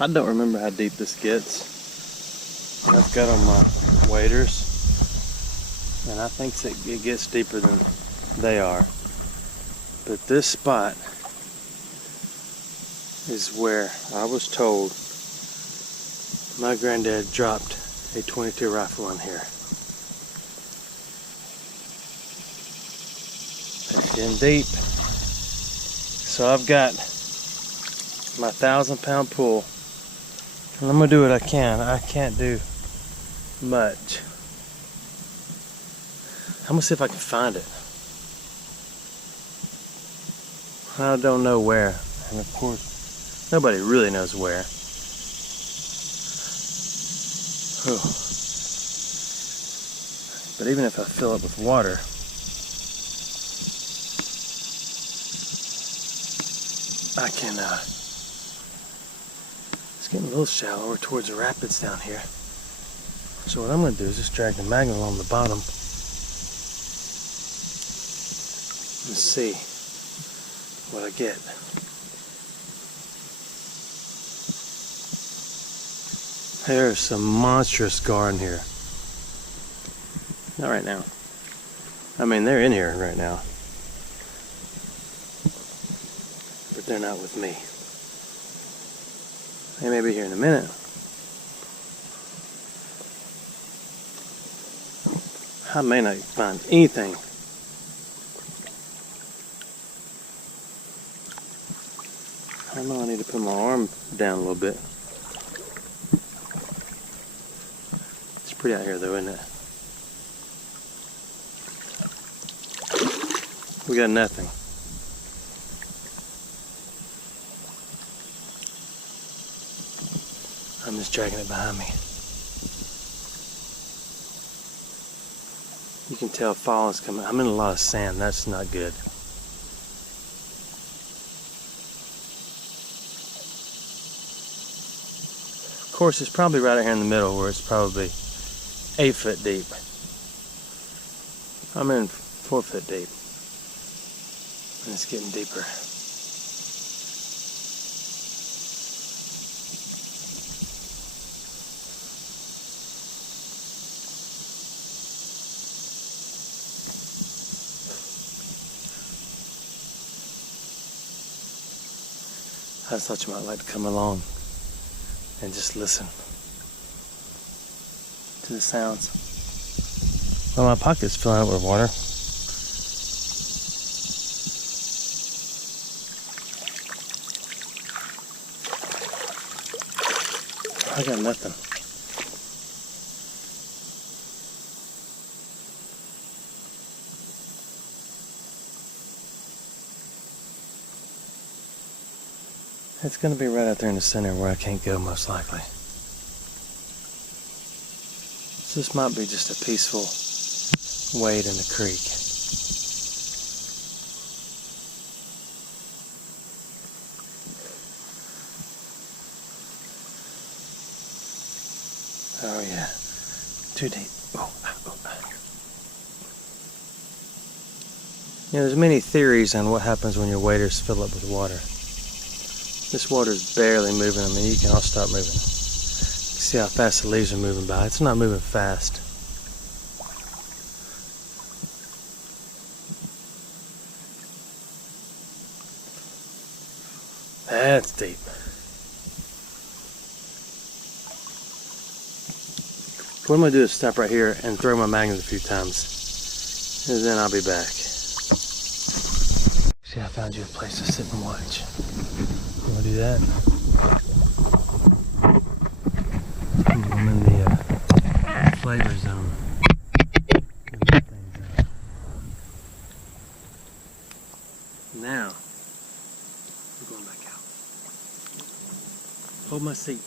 I don't remember how deep this gets. I've got on my waders, and I think it gets deeper than they are. But this spot is where I was told my granddad dropped a .22 rifle in here. It's in deep. So I've got my 1,000-pound pull, and I'm gonna do what I can. I can't do much. I'm gonna see if I can find it. I don't know where, and of course, nobody really knows where. Whew. But even if I fill it with water, I can, it's getting a little shallower towards the rapids down here. So what I'm going to do is just drag the magnet along the bottom and see what I get. There's some monstrous gar in here. Not right now. I mean, they're in here right now. But they're not with me. They may be here in a minute. I may not find anything. I know I need to put my arm down a little bit. It's pretty out here though, isn't it? We got nothing. I'm just dragging it behind me. You can tell fall is coming. I'm in a lot of sand. That's not good. Of course, it's probably right out here in the middle where it's probably 8 foot deep. I'm in 4 foot deep. And it's getting deeper. I just thought you might like to come along and just listen to the sounds. Well, my pocket's filling up with water. I got nothing. It's going to be right out there in the center where I can't go most likely. So this might be just a peaceful wade in the creek. Oh yeah, too deep. Oh. You know, there's many theories on what happens when your waders fill up with water. This water's barely moving. I mean, you can all stop moving. See how fast the leaves are moving by. It's not moving fast. That's deep. What I'm going to do is stop right here and throw my magnet a few times. And then I'll be back. See, I found you a place to sit and watch. You want to do that? I'm in the flavor zone. Now, we're going back out. Hold my seat.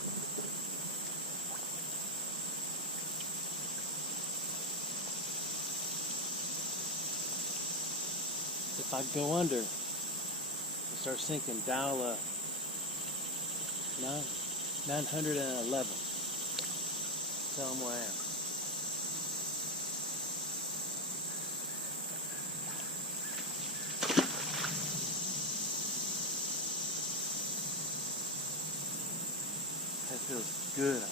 If I go under and start sinking, dial 911. Tell them where I am. That feels good.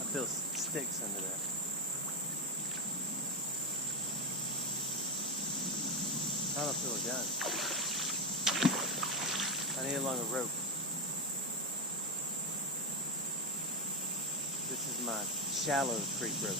I feel sticks under there. I don't feel a gun. I need a longer rope. This is my shallow creek rope.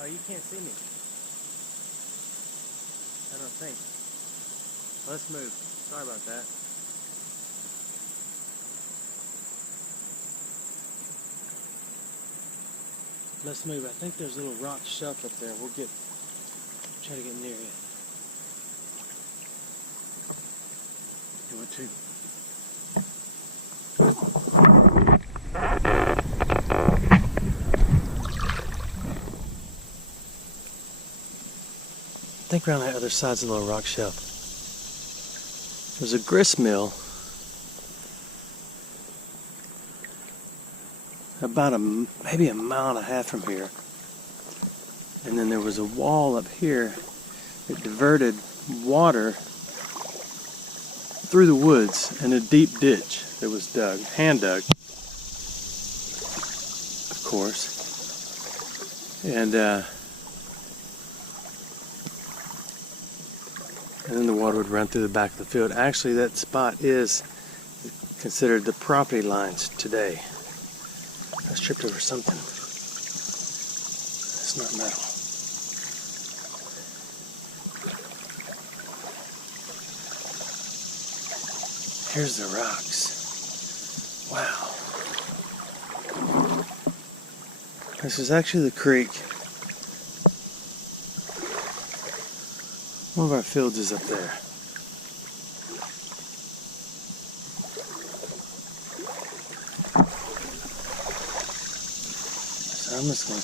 Oh, you can't see me. I don't think. Let's move. Sorry about that. Let's move. I think there's a little rock shelf up there. We'll try to get near it. You want to? I think around that other side's a little rock shelf. There's a grist mill about maybe a mile and a half from here. And then there was a wall up here that diverted water through the woods in a deep ditch that was dug, hand dug, of course. And then the water would run through the back of the field. Actually, that spot is considered the property lines today. I tripped over something. It's not metal. Here's the rocks. Wow. This is actually the creek. One of our fields is up there. So I'm just going,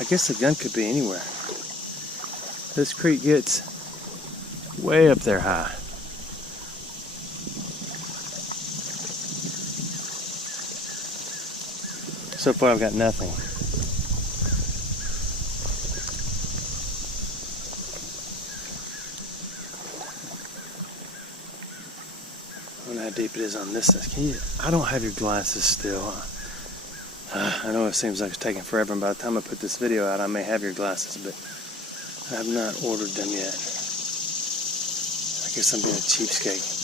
I guess the gun could be anywhere. This creek gets way up there high. So far I've got nothing. I don't know how deep it is on this side. I don't have your glasses still. I know it seems like it's taking forever, and by the time I put this video out, I may have your glasses, but I have not ordered them yet. I guess I'm being a cheapskate.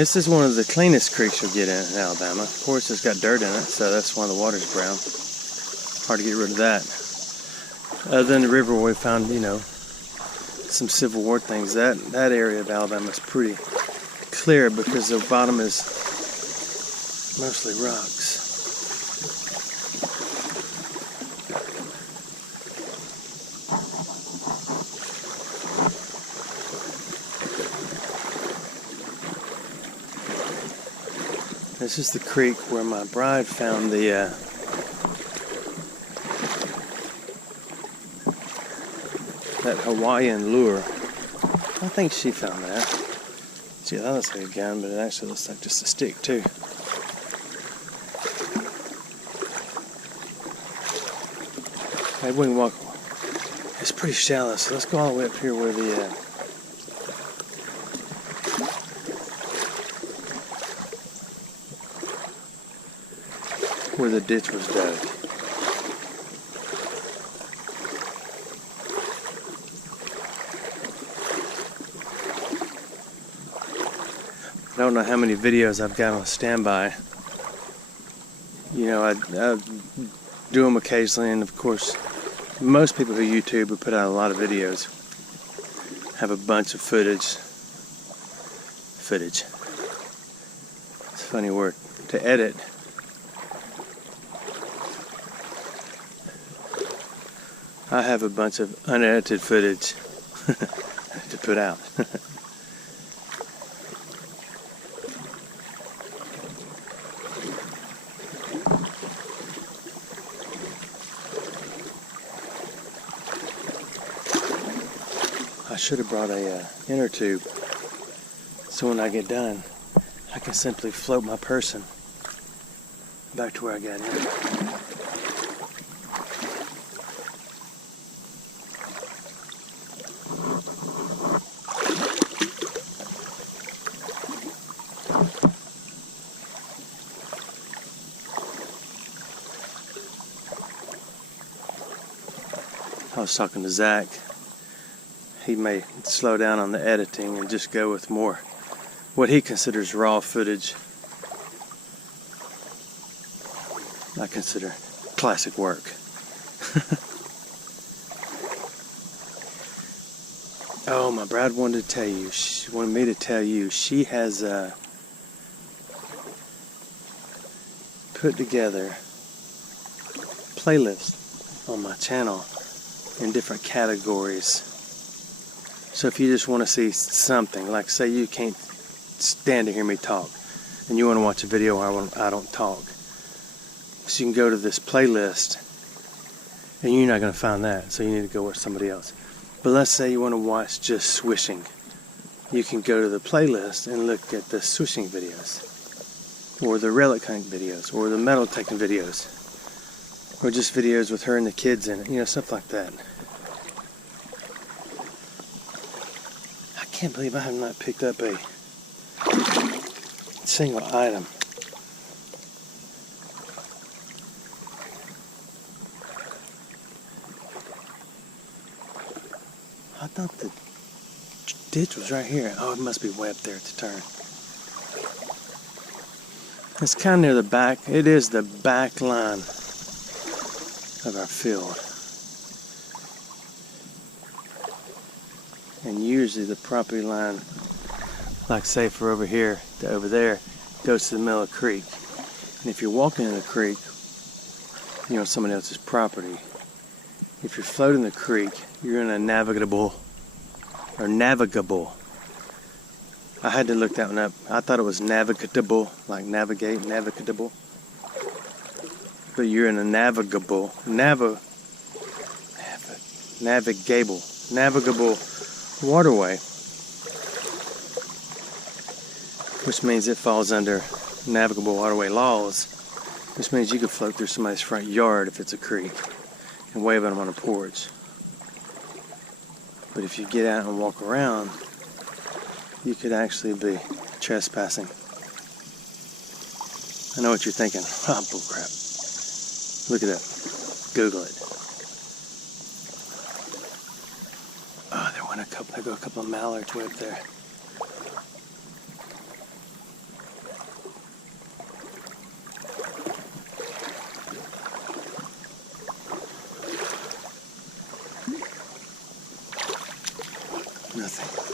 This is one of the cleanest creeks you'll get in Alabama. Of course, it's got dirt in it, so that's why the water's brown. Hard to get rid of that. Other than the river where we found, you know, some Civil War things, that area of Alabama is pretty clear because the bottom is mostly rocks. This is the creek where my bride found the that Hawaiian lure. I think she found that. Gee, that looks like a gun, but it actually looks like just a stick too. Maybe we can walk. It's pretty shallow, so let's go all the way up here where the ditch was dug. I don't know how many videos I've got on standby. You know, I do them occasionally, and of course, most people who YouTube who put out a lot of videos have a bunch of footage. It's a funny word. To edit. I have a bunch of unedited footage to put out. I should have brought a inner tube, so when I get done, I can simply float my person back to where I got in. I was talking to Zach. He may slow down on the editing and just go with more what he considers raw footage. I consider classic work. Oh, my bride wanted to tell you. She wanted me to tell you. She has put together playlists on my channel in different categories. So if you just want to see something, like say you can't stand to hear me talk and you want to watch a video where I don't talk, so you can go to this playlist and you're not going to find that, so you need to go with somebody else. But let's say you want to watch just swishing. You can go to the playlist and look at the swishing videos, or the relic hunt videos, or the metal detecting videos, or just videos with her and the kids in it, you know, stuff like that. I can't believe I have not picked up a single item. I thought the ditch was right here. Oh, it must be way up there at the turn. It's kind of near the back. It is the back line of our field. And usually the property line, like say for over here to over there, goes to the middle of the creek. And if you're walking in the creek, you know, somebody else's property, if you're floating the creek, you're in a navigable. I had to look that one up. I thought it was navigable, like navigable. But you're in a navigable waterway, which means it falls under navigable waterway laws, which means you could float through somebody's front yard if it's a creek and wave at them on a porch. But if you get out and walk around, you could actually be trespassing. I know what you're thinking. Oh, bullcrap. Look it up. Google it. Oh, there go a couple of mallards way up there. nothing.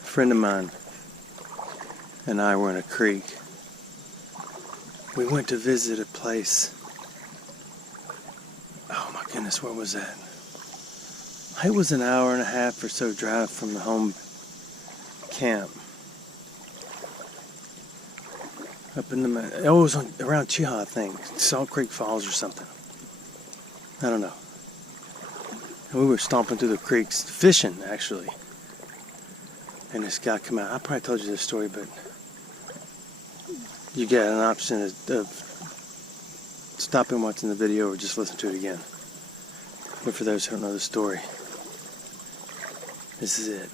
A friend of mine and I were in a creek. We went to visit a place. Oh my goodness, where was that? It was an hour and a half or so drive from the home camp. Up in the, it was around Cheehaw, I think. Salt Creek Falls or something. I don't know. And we were stomping through the creeks, fishing actually. And this guy come out. I probably told you this story, but you get an option of stopping watching the video or just listen to it again. But for those who don't know the story, this is it.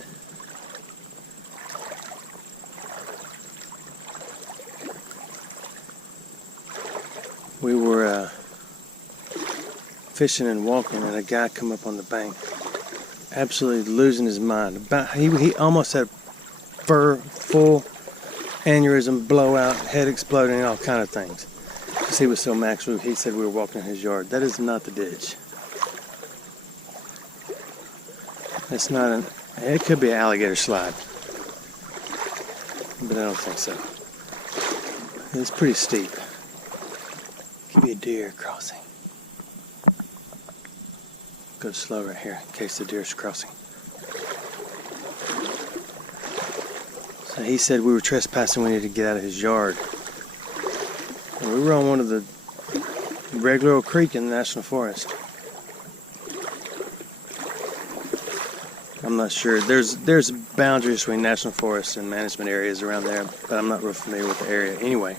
We were fishing and walking, and a guy come up on the bank, absolutely losing his mind. He almost had full aneurysm, blowout, head exploding, all kind of things. Because he was so maxed, he said we were walking in his yard. That is not the ditch. It's not an. It could be an alligator slide, but I don't think so. It's pretty steep. Could be a deer crossing. Go slow right here in case the deer's crossing. So he said we were trespassing, we needed to get out of his yard. And we were on one of the regular old creek in the National Forest. I'm not sure. There's boundaries between National Forest and management areas around there, but I'm not real familiar with the area. Anyway.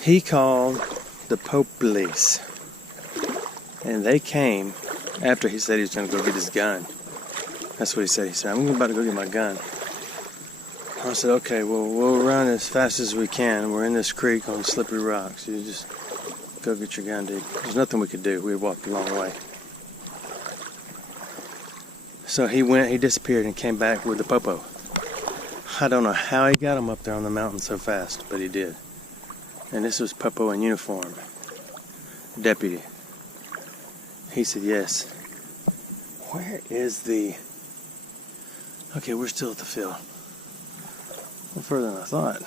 He called the police, and they came after he said he was going to go get his gun. That's what he said. He said, I'm about to go get my gun. I said, okay, well, we'll run as fast as we can. We're in this creek on slippery rocks. You just go get your gun, dude. There's nothing we could do. We walked a long way. So he disappeared and came back with the popo. I don't know how he got him up there on the mountain so fast, but he did. And this was Popo in uniform. Deputy. He said, yes. Where is the... Okay, we're still at the field. A little further than I thought.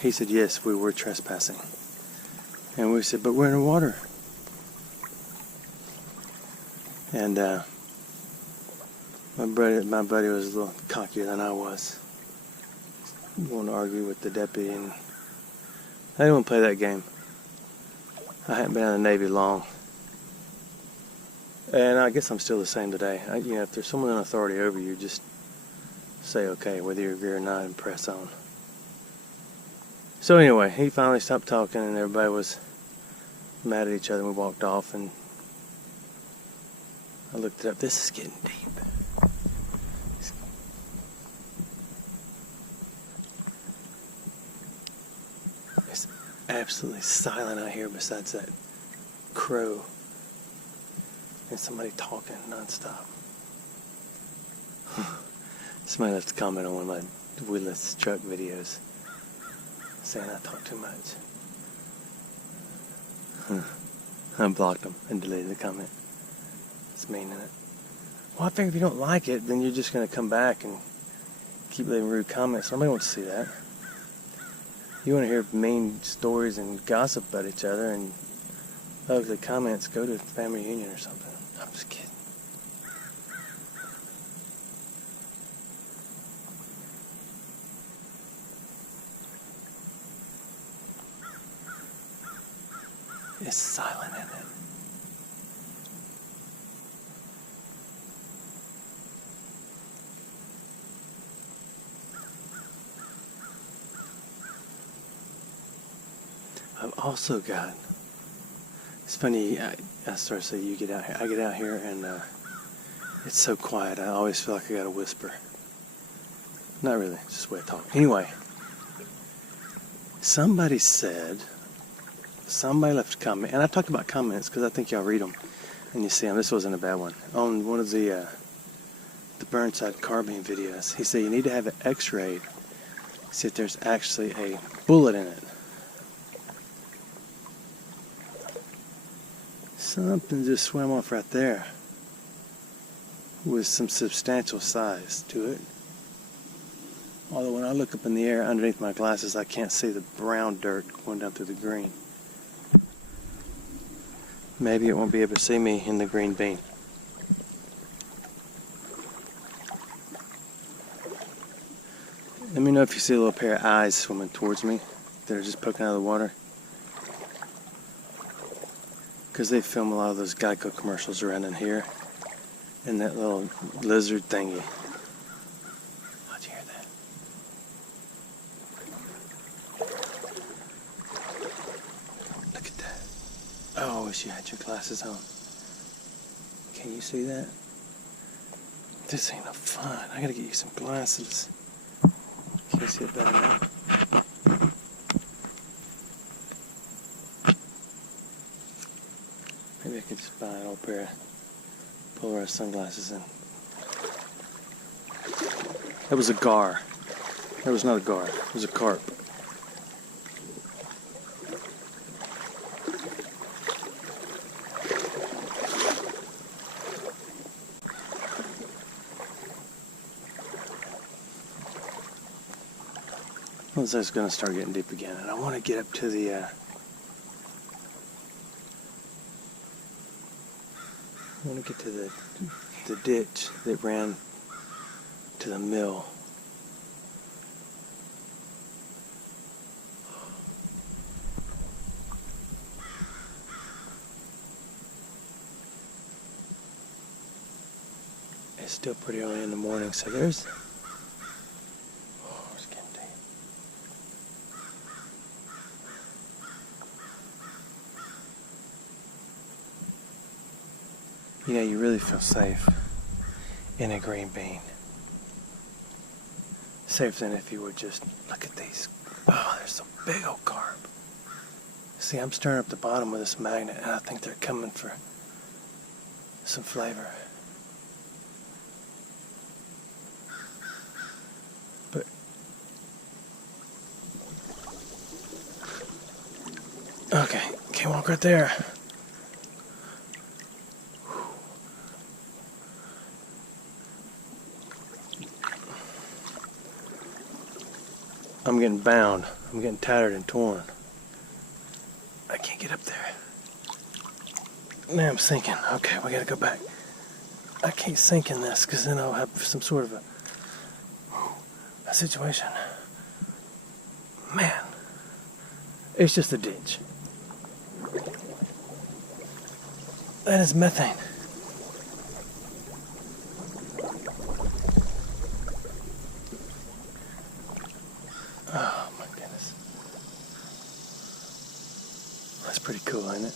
He said, yes, we were trespassing. And we said, but we're in the water. And my buddy was a little cockier than I was. Want to argue with the deputy, and I didn't want to play that game. I hadn't been in the Navy long, and I guess I'm still the same today. If there's someone in authority over you, just say okay, whether you agree or not, and press on. So anyway, he finally stopped talking, and everybody was mad at each other, and we walked off, and I looked it up. This is getting deep. It's absolutely silent out here besides that crow and somebody talking nonstop. Somebody left a comment on one of my wheelless truck videos saying I talk too much. I blocked them and deleted the comment. It's mean, isn't it? Well, I figure if you don't like it, then you're just going to come back and keep leaving rude comments. Nobody wants to see that. You want to hear mean stories and gossip about each other and ugly comments, go to a family reunion or something. I'm just kidding. It's silent, isn't it? I've also got, it's funny, I sort of say you get out here, I get out here and it's so quiet, I always feel like I gotta whisper. Not really, it's just a way of talking. Anyway, somebody said somebody left a comment, and I talk about comments because I think y'all read them and you see them. This wasn't a bad one. On one of the Burnside carbine videos, he said you need to have it x-rayed, see if there's actually a bullet in it. Something just swam off right there with some substantial size to it. Although when I look up in the air underneath my glasses, I can't see the brown dirt going down through the green. Maybe it won't be able to see me in the green bean. Let me know if you see a little pair of eyes swimming towards me that are just poking out of the water. Because they film a lot of those Geico commercials around in here. And that little lizard thingy. How'd you hear that? Look at that. Oh, I wish you had your glasses on. Can you see that? This ain't no fun. I gotta get you some glasses. Can you see it better now? Maybe I could just buy an old pair of polarized sunglasses in. That was a gar. That was not a gar. It was a carp. Well, it's going to start getting deep again, and I want to get up to the I want to get to the ditch that ran to the mill. It's still pretty early in the morning, so there's... Oh, it's getting deep. You know, you really feel safe in a green bean. Safer than if you would just look at these. Oh, there's some big old carp. See, I'm stirring up the bottom with this magnet, and I think they're coming for some flavor. But okay, can't walk right there. I'm getting bound. I'm getting tattered and torn. I can't get up there. Now I'm sinking. Okay, we gotta go back. I can't sink in this because then I'll have some sort of a situation. Man, it's just a ditch. That is methane. Oh my goodness. That's pretty cool, ain't it?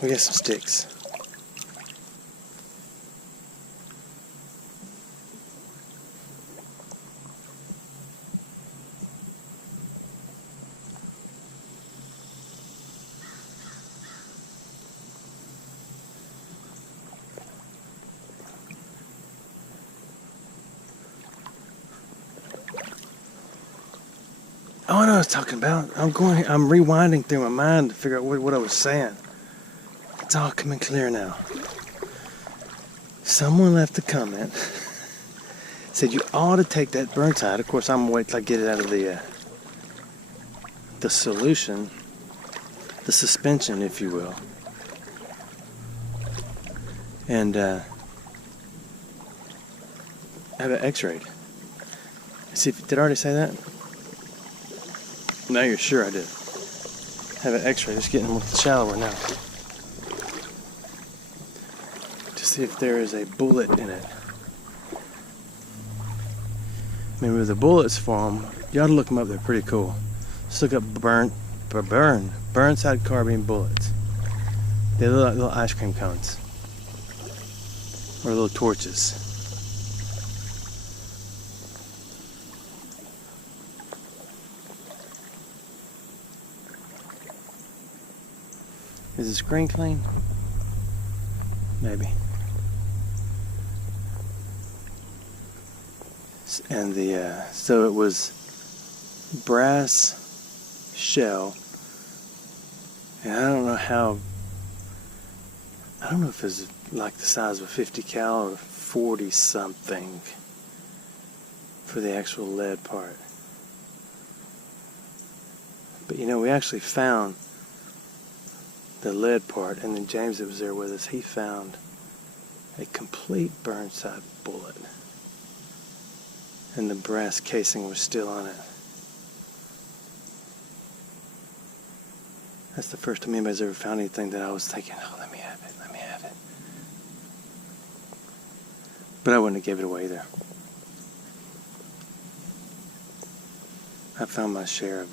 We got some sticks. Oh, I know what I was talking about. I'm rewinding through my mind to figure out what I was saying. It's all coming clear now. Someone left a comment. Said you ought to take that Burnside. Of course, I'm gonna wait till I get it out of the solution, the suspension, if you will, and have it X-rayed. See, did I already say that? Now you're sure I did. Have it X-rayed. It's getting shallower now. To see if there is a bullet in it. I mean, with the bullets for them, you ought to look them up. They're pretty cool. Just look up Burnside carbine bullets. They look like little ice cream cones. Or little torches. Is the screen clean? Maybe. And so it was brass shell, and I don't know if it was like the size of a 50 cal or 40 something for the actual lead part. But you know, we actually found the lead part, and then James that was there with us, he found a complete Burnside bullet, and the brass casing was still on it. That's the first time anybody's ever found anything that I was thinking, oh, let me have it, let me have it. But I wouldn't have gave it away either. I found my share of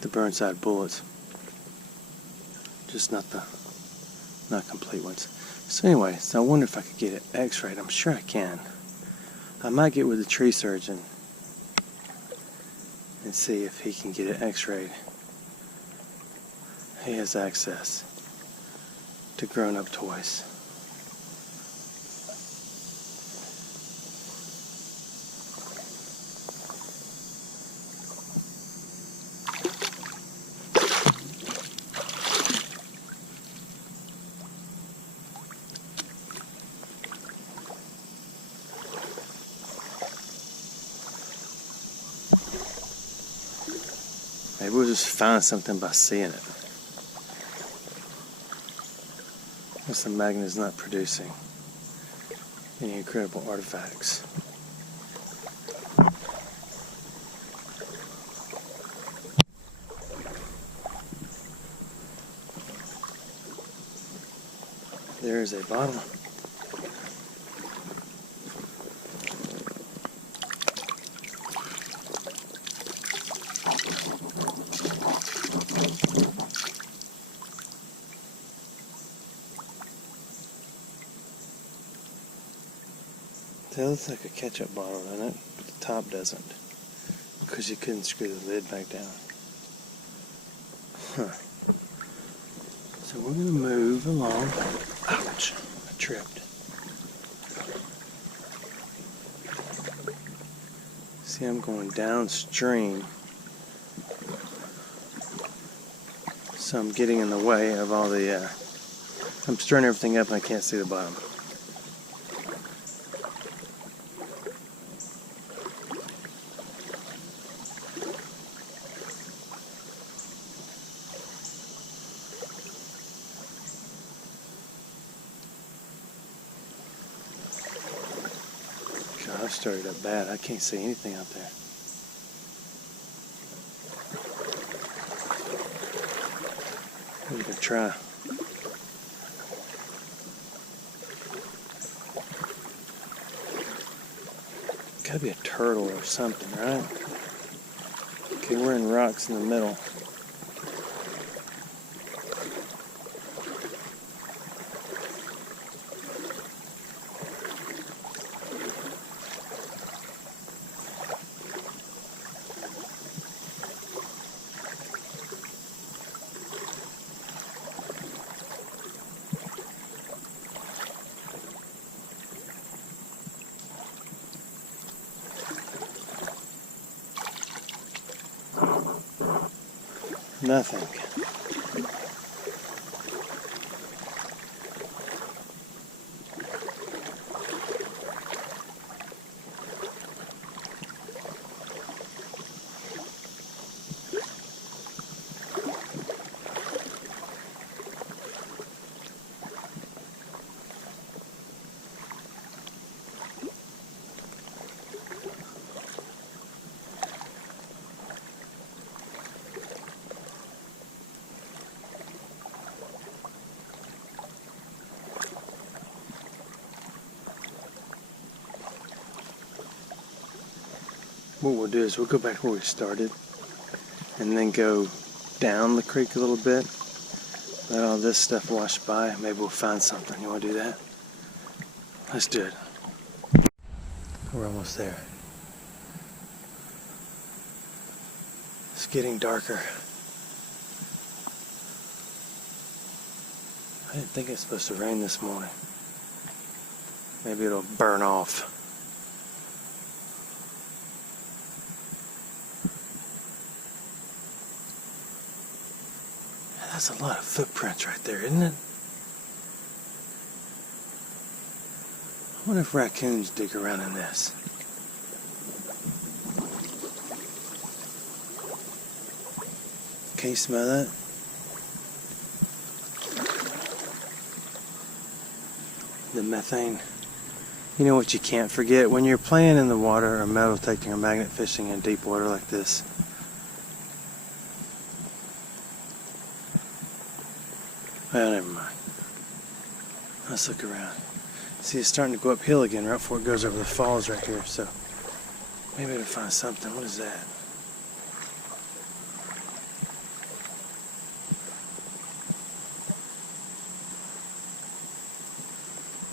the Burnside bullets, just not complete ones. So anyway, so I wonder if I could get it x-rayed. I'm sure I can. I might get with the tree surgeon and see if he can get it x-rayed. He has access to grown-up toys. Maybe we'll just find something by seeing it. Unless the magnet is not producing any incredible artifacts. There is a bottle. That looks like a ketchup bottle, doesn't it? But the top doesn't, because you couldn't screw the lid back down. Huh. So we're going to move along. Ouch, I tripped. See, I'm going downstream, so I'm getting in the way of all the, I'm stirring everything up and I can't see the bottom. God, I've started up bad. I can't see anything out there. We can try. Gotta be a turtle or something, right? Okay, we're in rocks in the middle. Nothing. What we'll do is we'll go back where we started and then go down the creek a little bit, let all this stuff wash by. Maybe we'll find something. You want to do that? Let's do it. We're almost there. It's getting darker. I didn't think it was supposed to rain this morning. Maybe it'll burn off. That's a lot of footprints right there, isn't it? I wonder if raccoons dig around in this. Can you smell that? The methane. You know what you can't forget? When you're playing in the water or metal detecting or magnet fishing in deep water like this, well, never mind. Let's look around. See, it's starting to go uphill again right before it goes over the falls right here, so maybe it'll find something. What is that?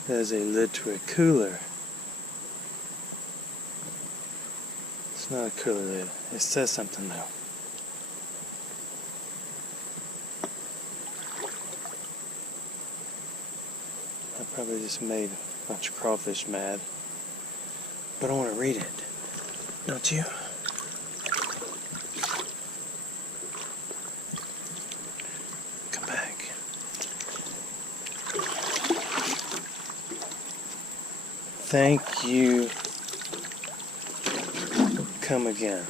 That is a lid to a cooler. It's not a cooler lid. It says something though. I probably just made a bunch of crawfish mad. But I want to read it. Don't you? Come back. Thank you. Come again.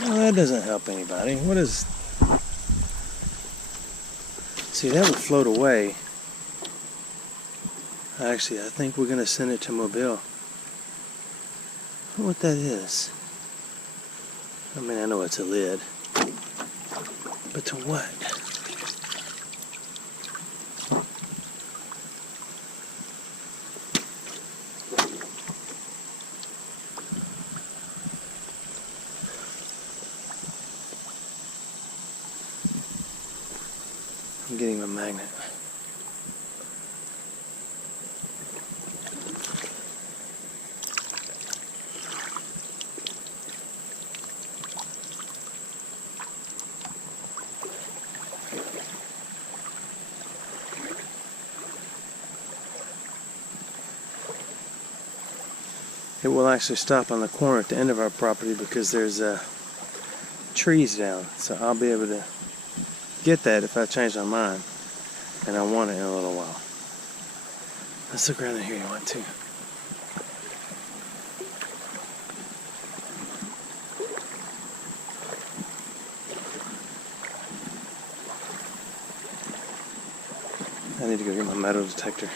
Well, that doesn't help anybody. What is... See, that would float away. Actually, I think we're going to send it to Mobile. I wonder what that is. I mean, I know it's a lid. But to what? I'm getting my magnet. It will actually stop on the corner at the end of our property because there's trees down, so I'll be able to get that if I change my mind, and I want it in a little while. Let's look around in here. You want to? I need to go get my metal detector.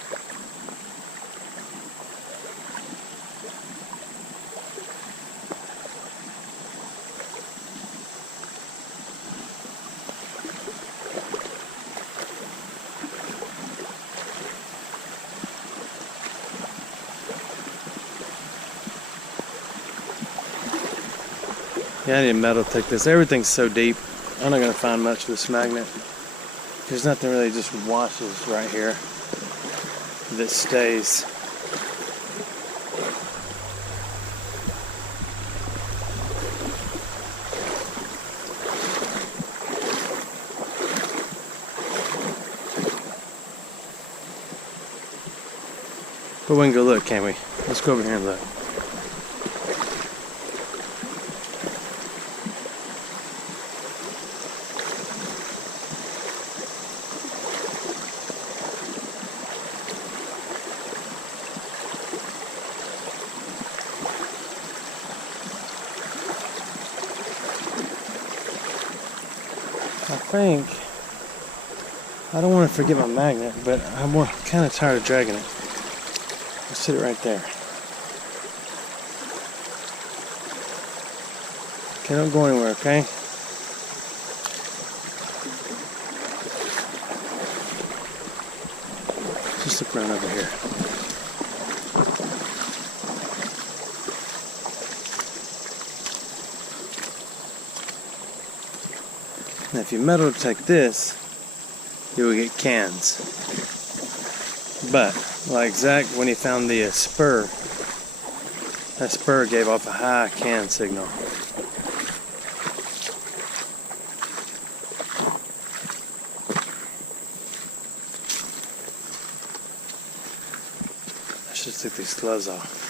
Yeah, I need a metal detect this. Everything's so deep. I'm not going to find much of this magnet. There's nothing really just washes right here that stays. But we can go look, can't we? Let's go over here and look. I don't want to forget my magnet, but I'm kind of tired of dragging it. I'll sit it right there. Okay, don't go anywhere, okay? Just look around over here. Now if you metal detect this, you will get cans. But, like Zach, when he found the spur, that spur gave off a high can signal. Let's just take these gloves off.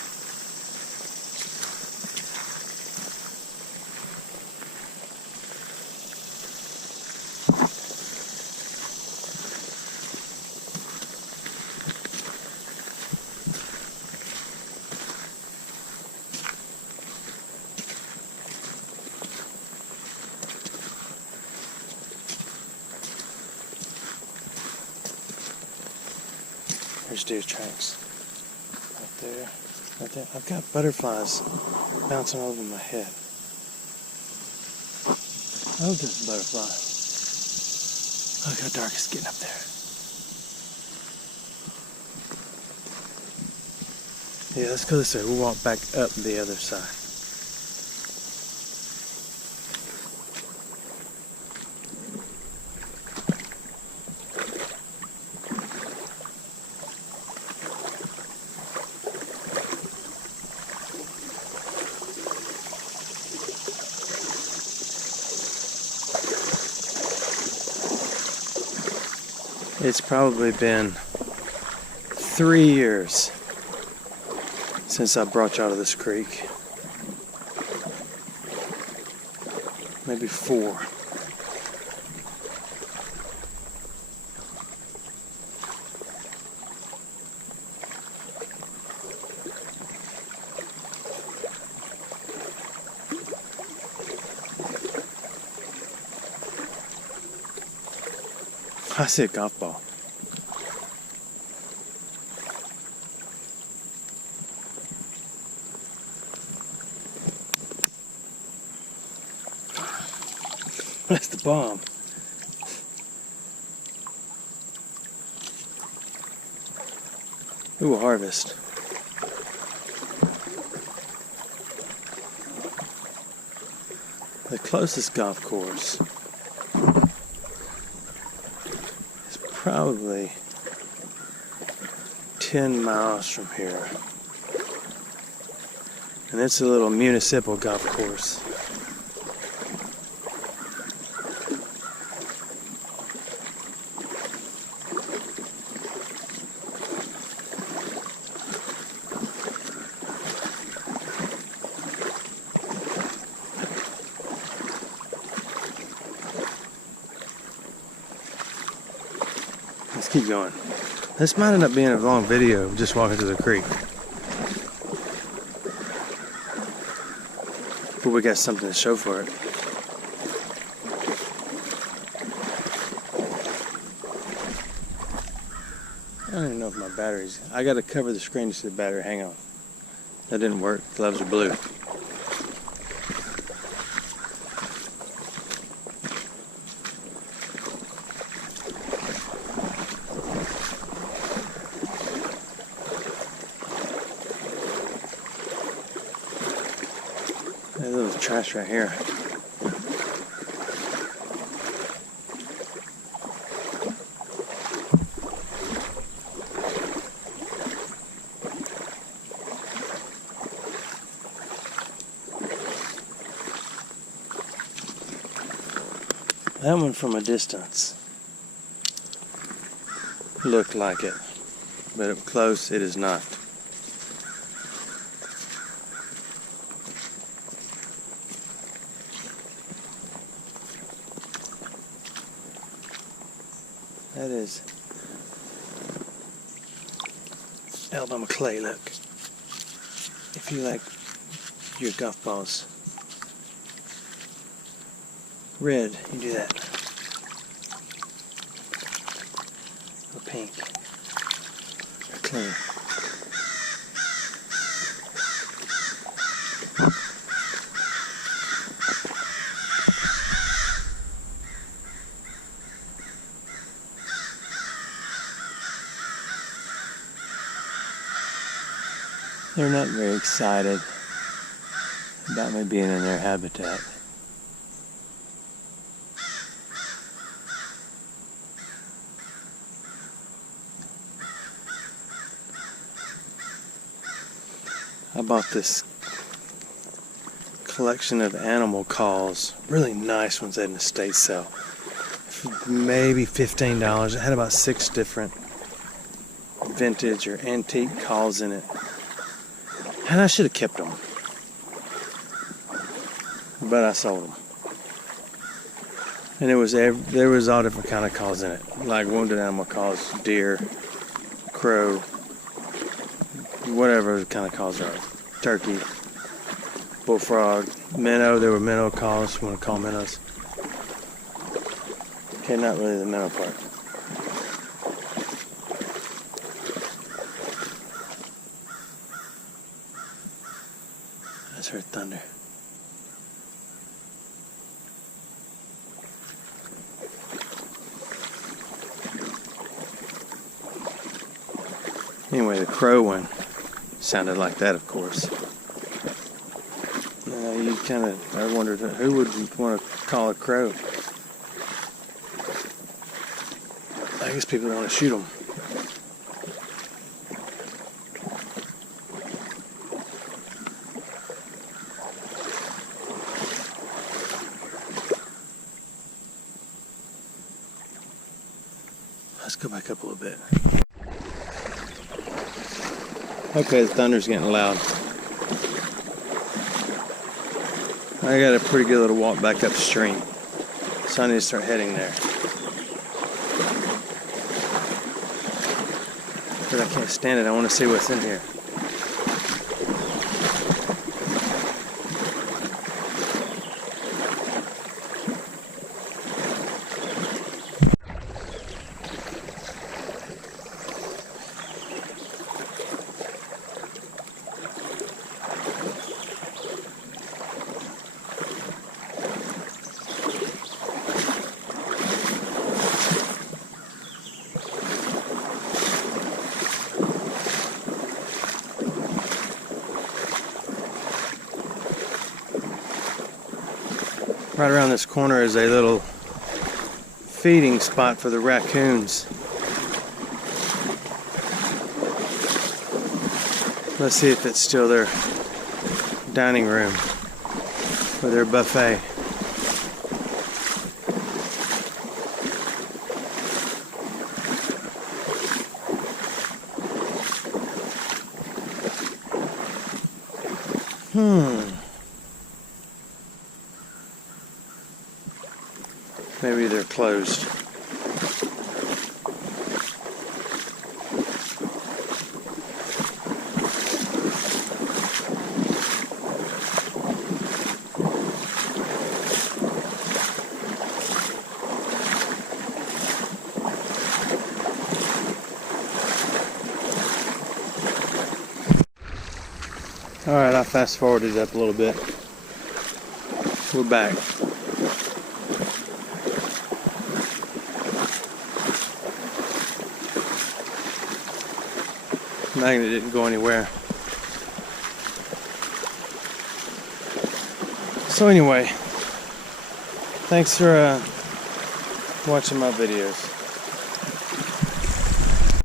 There's deer tracks. Right there. Right there. I've got butterflies bouncing over my head. Oh, there's a butterfly. Look how dark it's getting up there. Yeah, let's go this way. We'll walk back up the other side. It's probably been 3 years since I brought y'all to this creek. Maybe 4. I see a golf ball. That's the bomb. Ooh, harvest. The closest golf course is probably 10 miles from here. And it's a little municipal golf course. Let's keep going. This might end up being a long video of just walking through the creek. But we got something to show for it. I don't even know if my battery's... I gotta cover the screen to see the battery. Hang on. That didn't work. Gloves are blue. There's a little trash right here. That one from a distance looked like it, but up close it is not. That is Alabama clay, look. If you like your golf balls red, you do that. Or pink. Or clean. They're not very excited about me being in their habitat. I bought this collection of animal calls, really nice ones at an estate sale. Maybe $15. It had about 6 different vintage or antique calls in it. And I should have kept them. But I sold them. And there was all different kind of calls in it. Like wounded animal calls, deer, crow, whatever the kind of calls are. Turkey, bullfrog, minnow. There were minnow calls, if you want to call minnows. Okay, not really the minnow part. I just heard thunder. Anyway, the crow one sounded like that, of course. I wondered who would want to call a crow. I guess people don't want to shoot them. Let's go back up a little bit. Okay, the thunder's getting loud. I got a pretty good little walk back upstream, so I need to start heading there. But I can't stand it. I want to see what's in here. Right around this corner is a little feeding spot for the raccoons. Let's see if it's still their dining room or their buffet. Maybe they're closed. Alright, I fast forwarded up a little bit. We're back. Magnet didn't go anywhere. So anyway, thanks for watching my videos.